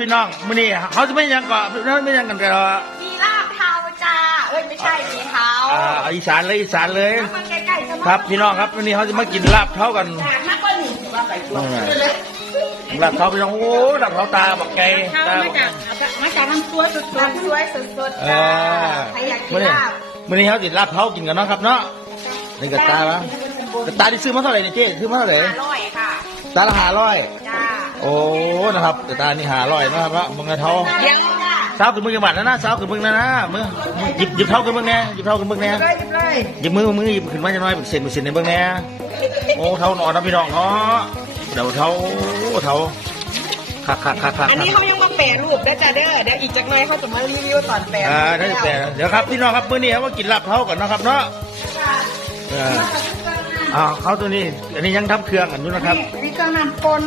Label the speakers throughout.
Speaker 1: พื่อนพี่น้องมื้อนี้เขาจะไม่ยังเกาะเราไม่ยังกันแต่เรา
Speaker 2: มีลาบเทาจ้าเอ้ยไม่ใช่มีเทา
Speaker 1: อ่าเอาอีสานเลยอีสานเลย
Speaker 2: มาใกล้ๆจะมา
Speaker 1: ครับพี่น้องครับวันนี้เขาจะมากินลาบเท้ากัน
Speaker 2: จากมากกว่าหนึ่งว่าไปตัว
Speaker 1: ลาบเท้าพี่น้องโอ้ลาบเท้าตาบักไก่
Speaker 2: เทา
Speaker 1: ตา
Speaker 2: มาจากมาจากน้ำซัวสดๆน้ำซัวสด
Speaker 1: เอ
Speaker 2: ๆจ้า
Speaker 1: อ
Speaker 2: ใครอยากกิ
Speaker 1: มื้อนนี้
Speaker 2: ลาบ
Speaker 1: มื้อนี้เขาติดลาบเท้ากินกันเนาะครับเนาะนี่กระตาละกระตาที่ซื้อมาเท่าไหร่เนี่ยเจ๊ซื้อมาเท่าไหร่
Speaker 2: อร่อยค่ะ
Speaker 1: ตาละห้าร้อย
Speaker 2: จ้า
Speaker 1: โอ้นะครับกระตานี่ห้าร้อยนะครับว่ามึงกระเท้า
Speaker 2: เดี๋ยวจ้า
Speaker 1: เช้าขึ้นมึงจังหวัดนะนะเช้าขึ้นมึงนะนะมึงหยิบหยิบเท้าขึ้นมึงแน่หยิบเท้าขึ้นมึงแน่
Speaker 2: เลยหยิบเลย
Speaker 1: หยิบมือมือหยิบขึ้นมาจะน้อยเป็นเศษเป็นเศษในเบื้องแหน่โอ้เท้านอนนะพี่น้องเนาะเดี๋ยวเท้าเท้าคักคักคักคัก
Speaker 2: อันนี้เขายังมาแปรรูปได้จ้าเด้อเดี๋ยวอีกจักหน่อยเขาจะมารีวิวตอนแปร
Speaker 1: อ่าได้แต่เดี๋ยวครับพี่น้องครับมื้อนี้ครับว่ากินลาบเท้าก่อนนะครับเนาะเอออ่าเขาตัวนี้ อันนี้ยังทำเครื่องอันนู้นนะครับ
Speaker 2: อันนี้เครื่องน้ำปน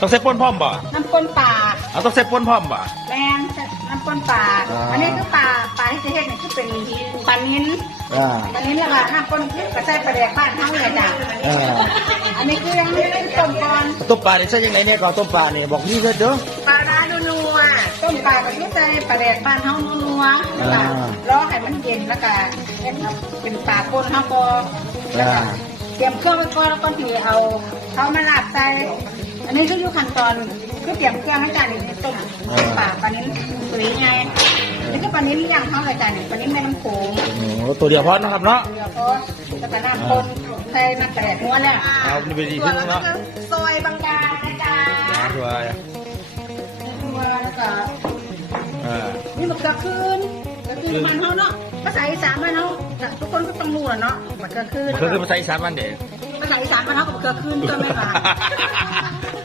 Speaker 1: ต้องใส่ป้นพร้อมบ่
Speaker 2: น้ำปนป่า
Speaker 1: เอาต้องใส่ป้นพร้อมบ่
Speaker 2: แมนน้ำปนป่า
Speaker 1: อ่า
Speaker 2: อันนี้คือป่าป่าที่จะเห็นเนี่ยคือเป็นปลานิ้น
Speaker 1: อ่า
Speaker 2: ปลานิ้นแล้วก็น้ำปนกระใส่ปลาแดกบ้านเท่าเลยจ้ะ
Speaker 1: อ่า
Speaker 2: อันนี้คือยังไม่ได้ต้มก่อน
Speaker 1: ต้มปลาเนี่ยใช่ยังไงเนี่ยก่อนต้มปลาเนี่ยบอกนี่เถอะเด้อ
Speaker 2: ปลาร้านัวๆต้มปลากับที่ใส่ปลาแดกบ้านเท่านัวๆแล้วก็
Speaker 1: อ่า
Speaker 2: รอให้มันเย็นแล้วก็เป็นปลาปนเท่าพอแล้วก็
Speaker 1: อ่า
Speaker 2: เตรียมเครื่องไว้ก่อนแล้วก็ถือเอาเขามาลาบใส่ อันนี้คือยู่ขั้นตอนคือเตรียมเครื่องให้จานนี้ต้มปลาปลานิ้นสวยไงนี่คือปลานิ้นย่างเท่าไหร่จานนี้ปลานิ้นแม่น้ำโขง
Speaker 1: โอ้ตัวเดียวพอนะครับเนาะ
Speaker 2: เดี๋ยวก็จะไปน้ำปนใส่น้ำแปดม้วนแล้ว
Speaker 1: เอาไปดีขึ้นแล้วเนาะ
Speaker 2: ซอยบางกานะจ๊ะ
Speaker 1: ตัว
Speaker 2: ม้วนแล้วก็
Speaker 1: อ่า
Speaker 2: นี่มันกระคืนกระคืนมันเขาเนาะภาษาอีสานมันเขาทุกคนก็ต้องรู้แหละเนาะมันกระคืน
Speaker 1: มันคือภาษาอีสานมันเด็ก
Speaker 2: ภาษาอีสานมันเขากับกระคืนก็ไม่มา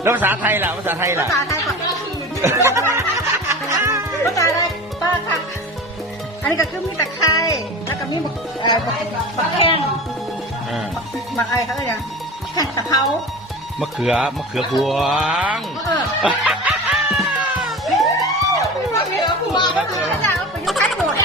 Speaker 1: แล้วภาษาไทยล่ะ ภาษาไทยล่ะ
Speaker 2: ภาษาไทยก็กระคืนภาษาไทยป้าค่ะ อันนี้ก็คือมีตะไคร้แล้วก็มีบักเอ่อบักบักแข้ง
Speaker 1: อ่า
Speaker 2: บักอะไรเขาเรียกแข้งตะเภามะ
Speaker 1: เขือ มะเขือพวง
Speaker 2: เออมาเถอะคุณมาก็คือพระเจ้าไปยุ่งใช้หมด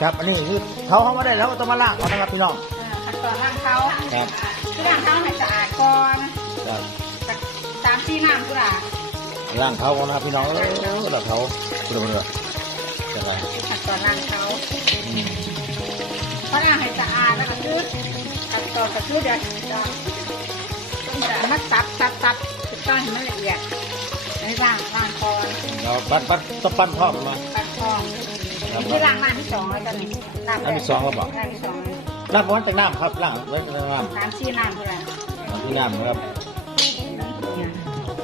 Speaker 2: ค
Speaker 1: รับอันนี้คือเขาเขามาได้แล้วก็ต้องมาล้างก่อนนะครับพี่น้อง
Speaker 2: ขั้นตอนล้างเขา
Speaker 1: ครับ
Speaker 2: คือล้างเขาให้สะอาดก่อน
Speaker 1: ครับ
Speaker 2: สามสี่น้ำกุหลาบ
Speaker 1: ล้างเขาก่อนนะครับพี่น้องเออแล้วเขาคุณดูดูจะไร
Speaker 2: ขั้นตอนล้างเขา
Speaker 1: อืม
Speaker 2: พล้างให้สะอาดแล้วก็คือขั้นตอนก็คือเดี๋ยวจะต้องจะมาซับซับซับถูกต้องให้มันละเอียดให้ล้างล้างคอน
Speaker 1: เราปั้นปั้นต้องปั้นพร้อมมา
Speaker 2: ปัดคอง
Speaker 1: ครับ
Speaker 2: ที่ล้างล้างที่สองแล้วตอนนี้ล้าง
Speaker 1: อันที่สองแล้วบอก
Speaker 2: ล้างที่สองเลย
Speaker 1: ล้างเพราะว่าจากน้ำครับล้างไว้จากน้ำ
Speaker 2: สามสี่น้ำเท่าไหร่
Speaker 1: ล้างที่น้ำนะครับ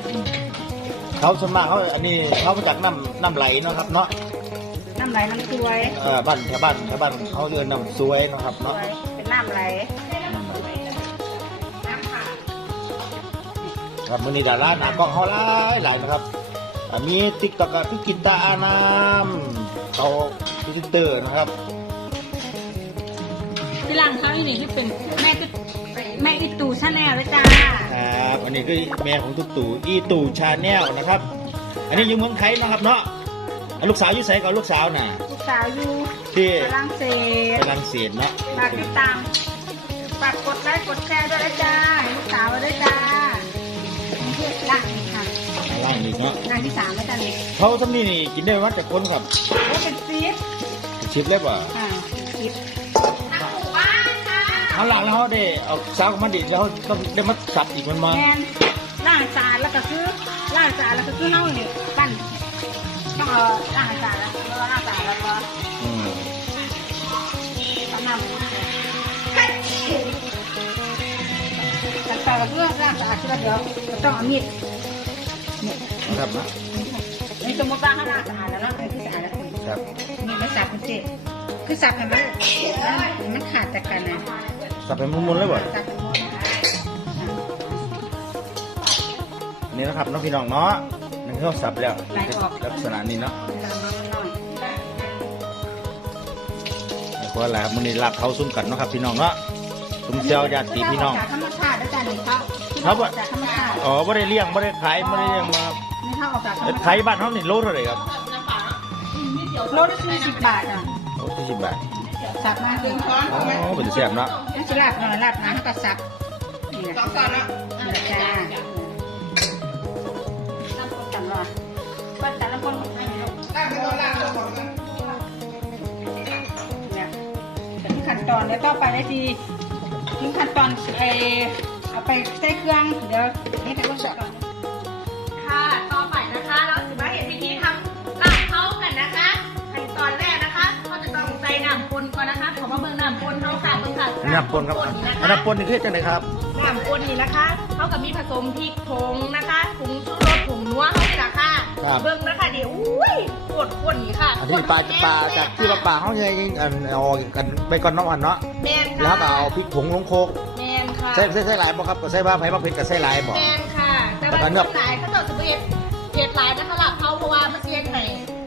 Speaker 1: อืมเขาส่วนมากเขาอันนี้เขามาจากน้ำน้ำไหลเนาะครับเนาะ
Speaker 2: น้ำไหลน้ำซวย
Speaker 1: เออบ้านแถวบ้านแถวบ้านเขาเรียกน้ำซวยเนาะครับ
Speaker 2: ซ
Speaker 1: เนาะ
Speaker 2: วยเป็นน้ำไหล
Speaker 1: น้ำไหล
Speaker 2: น้ำค่ะ
Speaker 1: ครับมือนี้ดาราหนากล้องเขาหลายหลายนะครับอ่า มีติ๊กต็อกกับพี่กินตาอานามเขาพิจิเตอร์นะครับ
Speaker 2: ที่ล้างเขาอีนี่ที่เป็นแม่ตุ๊แม่อีตูชาแนลเลยจ้า
Speaker 1: ครับอันนี้คือแม่ของตุ๊กตู่อีตู่ชาแนลนะครับ อันนี้อยู่เมืองไทยนะครับเนาะอะลูกสาวอยู่ไสกับลูกสาวน่ะ
Speaker 2: ลูกสาวอยู่
Speaker 1: ที่
Speaker 2: ฝรั่งเศส
Speaker 1: ฝรั่งเศสเนาะ
Speaker 2: ฝากติดตามฝากกดไลค์กดแชร์ด้วยนะจ้าให้ลูกสาวด้วยจ้า
Speaker 1: เนาะ
Speaker 2: งานที่สามแล้วจ้านี่
Speaker 1: เขาทำนี่นี่กินได้วัดแต่คนครับ
Speaker 2: ก็เป็นซีฟ
Speaker 1: ชิปเล็บอะ
Speaker 2: อ่าซีฟ
Speaker 1: เอาล่างแล้วเขาได้เอาสาวกับมันดิแล้วเขาต้องได้มาสับอีกมันมา
Speaker 2: แมนล่างจานแล้วก็คือล่างจานแล้วก็คือเน่าเนี่ยปั้นต้องเอาล่างจานแล้วแล้วล่างจานแล้วก็
Speaker 1: อืม
Speaker 2: เอาน้ำแต่แต่ละเรื่องล่างจานคือเดี๋ยวต้องเอามีด
Speaker 1: นะ ครับนะ
Speaker 2: ในสมมติว่าเขาล้างสะอาดแล้วเนาะไอ้ที่สะอาดแล้ว
Speaker 1: ครับ
Speaker 2: มีมันสับมันเจ็บคือสับให้มันมันมันขาดจากกันนะ
Speaker 1: สับเป็นมุนๆเลยบ่
Speaker 2: จับเป็นหมด
Speaker 1: อันนี้นะครับน้องพี่น้องเนาะนี่เขาสับแล้วลักษณะนี้เนาะเพราะอะไรครับมันนี่ลาบเขาซุ่มกันเนาะครับพี่น้องเนาะซุ่มเซียวญาติพี่น้อง
Speaker 2: จากธรรมชาติด้วยกันนี่เขา
Speaker 1: ครับว่า
Speaker 2: จากธรรมชาติ
Speaker 1: อ๋อไม่ได้เลี้ยงไม่ได้ขายไม่ได้เลี้ยงมา
Speaker 2: นี่เขาออกจากธรรม
Speaker 1: เอ้ย
Speaker 2: ชาติ
Speaker 1: ขายบ้านเขานี่โลเท่าไหร่ครับ
Speaker 2: โลละสี่สิบบาทอะ
Speaker 1: โอ้ที่สิบบาท
Speaker 2: สับมาถึงช้อน
Speaker 1: อ๋อเป็นแซ่บเนาะ
Speaker 2: นี่สิลาบหน่อยลาบนะก็สับนี่แหละสับนะนี่แหละจ้าน้ำคนกันว่าปั้นแต่ละคนให้ลูกเนี่ยถึงขั้นตอนแล้วต่อไปได้ทีถึงขั้นตอนไอเอาไปใส่เครื่องเดี๋ยวนี่แต่คนสับ น้ำ
Speaker 3: ปนค
Speaker 1: รับ
Speaker 3: นะ
Speaker 1: อัน
Speaker 3: คะ
Speaker 1: น้ำปนนี่คือจังไดครับ
Speaker 3: น้ำปนนี่นะคะเขากับมีผสมพริกผงนะคะผงชูรสผงนัวเขานี่แหละค่ะ
Speaker 1: ครับ
Speaker 3: เบิ่งนะคะเดี๋ยวอุ้ยปวดปวดนี่ค่ะ
Speaker 1: อันที่ปลาปลาจากที่ว่าปลาเขาเนี่ยอันเอากันไปก่อนน้องอันเนาะ
Speaker 3: แมนค่ะ
Speaker 1: แล้วก็เอาพริกผงลงโคก
Speaker 3: แมนค่ะ
Speaker 1: ใส่ใส่ใส่หลายบ่ครับก็ใส่ว่าไผ่มาเผ็ดก็ใส่หลายบ่
Speaker 3: แมนค่ะแต่
Speaker 1: แล้วก็
Speaker 3: ว่า
Speaker 1: เนื้อ
Speaker 3: คนหลายเขาจะสเปรดเผ็ดหลายนะคะหลับเขาเพราะว่ามันเสียงไหน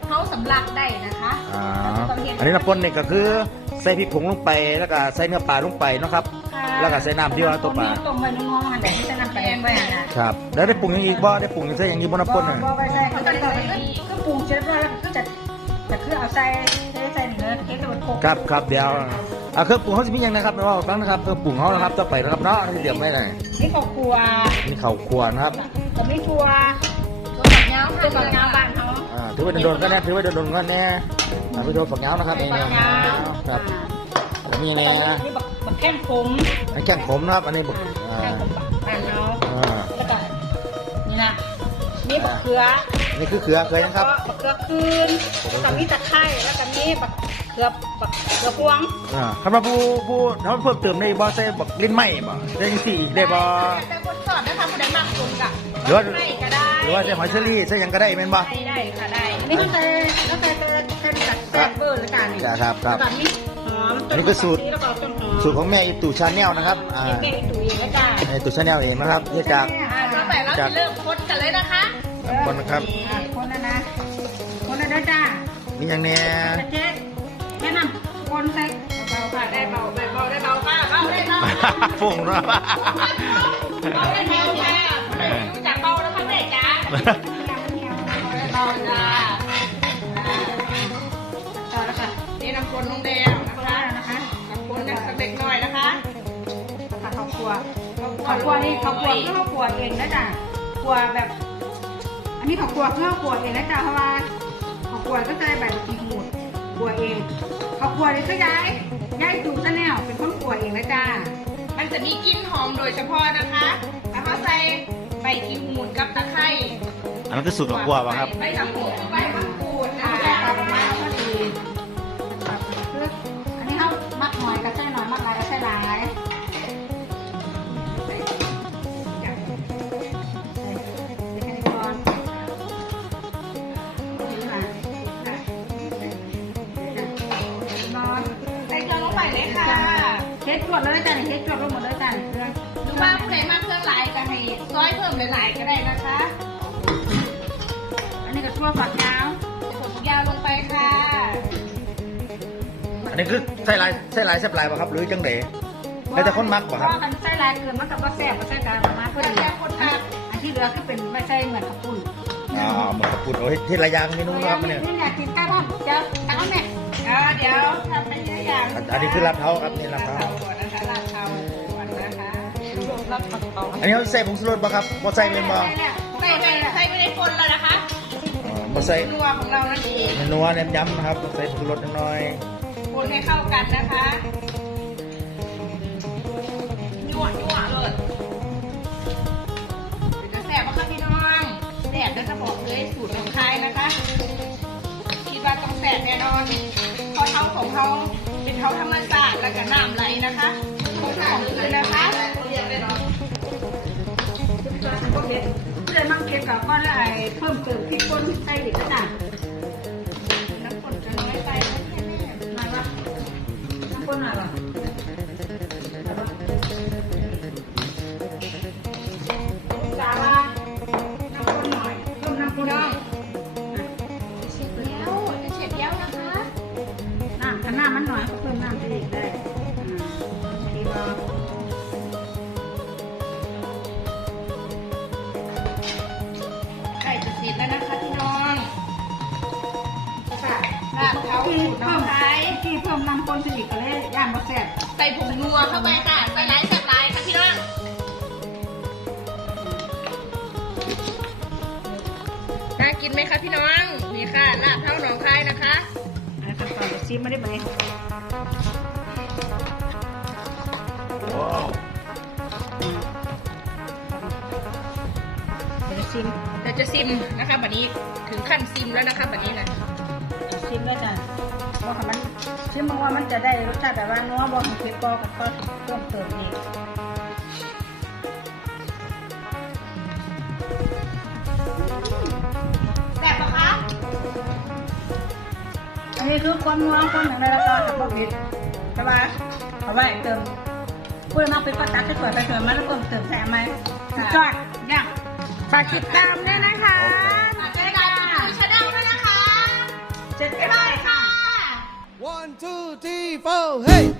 Speaker 3: เขาสำลักได้นะคะ
Speaker 1: อ่าอันนี้น้ำปนนี่ก็คือ ใส่พริกผงลงไปแล้วก็ใส่เนื้อปลาลงไปเนาะครับ
Speaker 3: ค่ะ
Speaker 1: แล้วก็ใส่น้ำที่ว่าตัวปลา
Speaker 2: ต้มไว้น้องๆมันเดี๋ยวจะนำไปเองไว้นะครับ
Speaker 1: แล้วได้ปรุงอย่างอีกบ่ได้ปรุงอย่างใส่อย่างนี้บ่น้ำปนน่ะ
Speaker 2: บ่ไปใส่เขาจะใส่ก็ปรุงเสร็จเรียบร้อยแล้วก็จะจะคือเอาใส่ใส่ใส่เนื้อเค้กตัวโคก
Speaker 1: ครับครับเดี๋ยวอ่าเครื่องปรุงเขาจะมีอย่างนะครับไม่ว่าฟังนะครับเครื่องปรุงเขานะครับต่อไปนะครับเนาะที่เดี๋ยวไม่ได้
Speaker 2: นี่ข้าวครัว
Speaker 1: มีข้าวคั่วนะครับ
Speaker 2: กับนี่ทัว
Speaker 3: ตัวแบบเงา
Speaker 2: ตั
Speaker 3: ค่ะ
Speaker 2: วกับงาบ้านเขา
Speaker 1: อ่า ถือว่าโดนๆก็แน่ถือว่าโดนๆก็แน่อ่าพี่โดนฝักเหงานะครับเอง
Speaker 2: ฝัก
Speaker 1: เนี่ย
Speaker 2: ยาว
Speaker 1: ครับแล้วมีแน่นะ
Speaker 2: นี่บักบักแข้งขม
Speaker 1: อันแข้งขมนะครับอันนี้บุกอ่า
Speaker 2: แข้งขมบ้านเขา
Speaker 1: อ่า
Speaker 2: แล้วก็นี่นะนี่บักเขือ
Speaker 1: นี่คือเขือเคยนะครับ
Speaker 2: บักเขือคืนแล้วก็มีตะไคร้แล้วก็มีบักเขือบักเขือพวง
Speaker 1: อ่าคำว่าผู้ผู้เขาเพิ่มเติมได้บ่ใส่บักลิ้นไหมบ่ได้ยังสี่อีกได้บ่
Speaker 3: แต่คนสอนนะคะคนใดมากสุดกะ
Speaker 1: หรือว่า
Speaker 3: ไม่ก็ได้
Speaker 1: หรือว่าใส่หอยเชอรี่ใส่หยังก็ได้แม่นบ่
Speaker 3: ได้ได้ค่ะได้
Speaker 2: อันนี้เขาใส่เขาใส่กระกระจัดแซ่บเบอร์แล้วกันนี่
Speaker 1: จ้ะครับครับ
Speaker 2: แล้วก็มีหอม
Speaker 1: อันนี้คือสูตร
Speaker 2: แล้วก็ต้นหอม
Speaker 1: สูตรของแม่อีตู่ชาแนลนะครับอ่า
Speaker 2: แกงตุ๋ยแล้วจ้า
Speaker 1: แม่ตู่ชาแนลเองนะครับเรียกจาก
Speaker 3: อ่าต่อไปเราจะเริ่มคนกันเลยนะคะ
Speaker 1: คนนะครับ
Speaker 2: อะคนนะนะคนนะนะจ้า
Speaker 1: มีอย่างเนี้ย
Speaker 2: แต่เจ๊แนะนำคนใส่เบาๆค่ะได้เบา
Speaker 3: ได้เบาได้เบาค่ะเบาได้เบา
Speaker 1: ปุ่งเนาะ
Speaker 3: เบาได้เบาค่ะรู้จักเบาแล้วค่ะแม่จ๋า เบาจ้า
Speaker 2: ต่อแล้วค่ะ
Speaker 3: นี่น้ำคนลงแดงนะ
Speaker 2: คน
Speaker 3: คะ
Speaker 2: ละนะคะ
Speaker 3: น้ำคนนักสเต็กหน่อยนะคะ
Speaker 2: ผัดข้าวคั่วข้าวคั่วนี่ข้าวคั่วคือข้าวคั่วเองนะจ้าคั่วแบบ อันนี้ข้าวคั่วคือข้าวคั่วเองนะจ้าเพราะว่าข้าวคั่วก็จะได้แบบกินหมดคั่วเองข้าวคั่วนี่ก็ย้ายย้ายตู่ซะแนวเป็นคนคั่วเองนะจ้า
Speaker 3: มันจะมีกลิ่นหอมโดยเฉพาะนะคะ แล้วก็ใส่ใบกิม
Speaker 1: อันนั้นคือสูตรของกัวป่ะครับ
Speaker 3: ใบมะกรูดใบมะกรูดนะ
Speaker 2: แต่
Speaker 3: คะ
Speaker 2: ปลามาก็ดีคืออันนี้เขามักหน่อยก็ใส่หน่อยมักหลายก็ใส่หลายใส่แค่นี้ก่อนนี่ค่ะนอน
Speaker 3: ใส่เครื่องลงไปเลยค่ะ
Speaker 2: เฮ็ดจวดแล้วจ้ะนี่เฮ็ดจวดลงหมดแล้วจ้ะนี่เครื่อง
Speaker 3: หรือว่าผู้ใดมากเครื่องหลายก็ให้ซอยเพิ่มหลายๆก็ได้นะคะ
Speaker 2: อันนี้ก็ทั่วฝักยาว
Speaker 3: ผมยาวลงไปค่ะ
Speaker 1: อันนี้คือใส่ลายใส่ลายแซ่บลายป่ะครับ หรือจังเด๋แล้วแต่คนมักป่ะครับ
Speaker 2: พอกันใส่ลายเกินมันกับว่าแซ่บก็ใส่กันประมาณพอดีอันที่เหลือก็เป็นไม่ใช่เหมือนกับปุ่น
Speaker 1: อ๋อหมดกระปุกโอ้ยที่ระยางนี่นู้นนะครับเนี่ย
Speaker 2: นี่อยากกินข้าวบ้างเดี๋ยวตักเอาแม่
Speaker 3: อ่าเดี๋ยวทำเป็นตัวอย่าง
Speaker 1: อันอันนี้คือลาบเท้าครับนี่ลาบเท้า
Speaker 3: ก่อนนะคะลาบเท้าก่อนนะคะรวมรับผักเตา
Speaker 1: อันนี้เขาใส่ผงชูรสป่ะครับบ่ใส่เป็นบ่ อ๋อบ่ใส่
Speaker 3: นัวของเรานั่นเอง
Speaker 1: นัวเน้นย้ำนะครับ ใส่ผงชูรสน้อย
Speaker 3: คนให้เข้ากันนะคะยั่วยั่วเลยเป็นกระแสบมาค่ะพี่น้องแสบแล้วจะบอกเลยสูตรของใครนะคะ คิดว่าต้องแสบแน่นอนเพราะเท้าของเขาเป็นเท้าธรรมชาติแล้วก็น้ำไหลนะคะของอื่นนะคะ
Speaker 2: เพื่อนมั่งเค็มกับก้อนละไอ เพิ่มเติมพริกป่นใส่อีกก็
Speaker 3: ม
Speaker 2: น้ำ
Speaker 3: ข้น
Speaker 2: สนิทก็เลยย่างมาแซ่บ
Speaker 3: ใส่ผงนัวเข้าไปค่ะ ใส่หลายแซ่บหลายค่ะพี่น้องน่ากินไหมคะพี่น้อง นี่ค่ะลาบเท่าหนองคายนะคะ
Speaker 2: อันนี้ขั้นตอนจะซิมไม่ได้ไหม
Speaker 1: ว้าว
Speaker 2: จะซิม
Speaker 3: เราจะซิมนะคะบัดนี้ถึงขั้นซิมแล้วนะคะบัดนี้นะ
Speaker 2: ซิมด้วจ้ะ ว่ามันซิมบอกว่ามันจะได้รสชาติแบบว่านัวบองเผ็ดบ่กับก็เพิ่มเติมอีก
Speaker 3: แซ่บปะคะ
Speaker 2: อันนี้คือความนัวความอย่างไรแล้วก็กับบ่เผ็ดแต่ว่าเอาไว้เติมเพื่อมาเป็นก็ตักให้สวยไปสวยมาแล้วเพิ่มเติมใส่ไหมสุดยอดย่างฝากติดตามด้วยนะคะ
Speaker 3: ฝากติดตามชาแนลด้วยนะคะ
Speaker 2: เจ็ด
Speaker 3: บ๊ายบา
Speaker 4: One, two, three, four, hey!